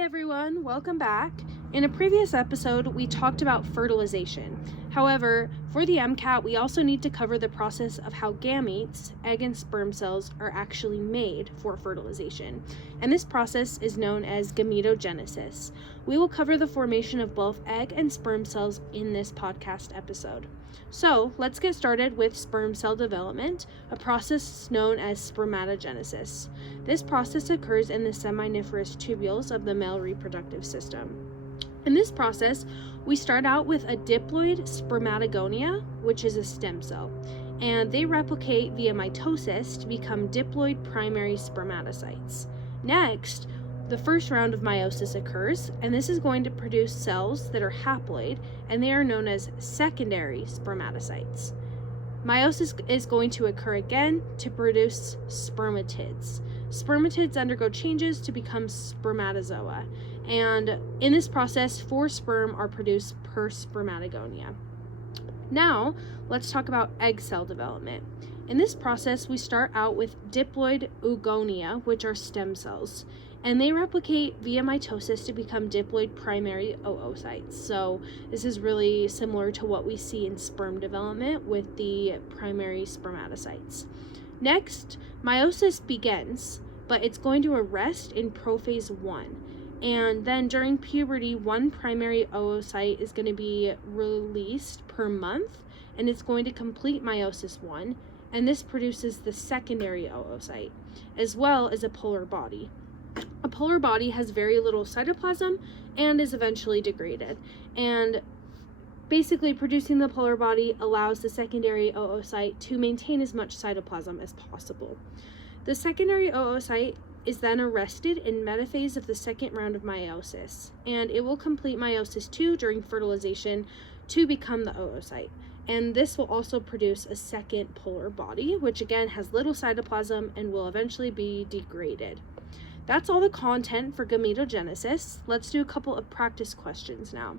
Hi everyone, welcome back. In a previous episode, we talked about fertilization. However, for the MCAT, we also need to cover the process of how gametes, egg and sperm cells, are actually made for fertilization. And this process is known as gametogenesis. We will cover the formation of both egg and sperm cells in this podcast episode. So, let's get started with sperm cell development, a process known as spermatogenesis. This process occurs in the seminiferous tubules of the male reproductive system. In this process, we start out with a diploid spermatogonia, which is a stem cell, and they replicate via mitosis to become diploid primary spermatocytes. Next, the first round of meiosis occurs, and this is going to produce cells that are haploid, and they are known as secondary spermatocytes. Meiosis is going to occur again to produce spermatids. Spermatids undergo changes to become spermatozoa, and in this process, 4 sperm are produced per spermatogonia. Now, let's talk about egg cell development. In this process, we start out with diploid oogonia, which are stem cells, and they replicate via mitosis to become diploid primary oocytes. So this is really similar to what we see in sperm development with the primary spermatocytes. Next, meiosis begins, but it's going to arrest in prophase 1. And then during puberty, 1 primary oocyte is going to be released per month, and it's going to complete meiosis 1, and this produces the secondary oocyte, as well as a polar body. A polar body has very little cytoplasm and is eventually degraded, and basically producing the polar body allows the secondary oocyte to maintain as much cytoplasm as possible. The secondary oocyte is then arrested in metaphase of the second round of meiosis, and it will complete meiosis 2 during fertilization to become the oocyte. And this will also produce a second polar body, which again has little cytoplasm and will eventually be degraded. That's all the content for gametogenesis. Let's do a couple of practice questions now.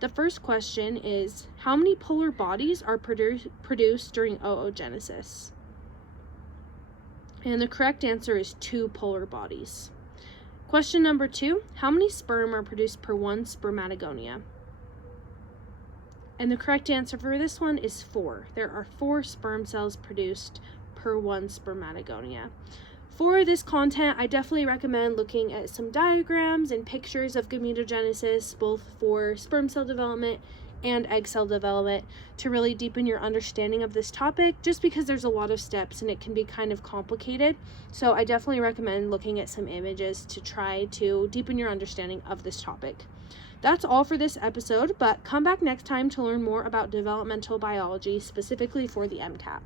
The first question is, how many polar bodies are produced during oogenesis? And the correct answer is 2 polar bodies. Question number 2, how many sperm are produced per 1 spermatogonia? And the correct answer for this one is 4. There are 4 sperm cells produced per 1 spermatogonia. For this content, I definitely recommend looking at some diagrams and pictures of gametogenesis, both for sperm cell development and egg cell development, to really deepen your understanding of this topic, just because there's a lot of steps and it can be kind of complicated. So I definitely recommend looking at some images to try to deepen your understanding of this topic. That's all for this episode, but come back next time to learn more about developmental biology, specifically for the MCAT.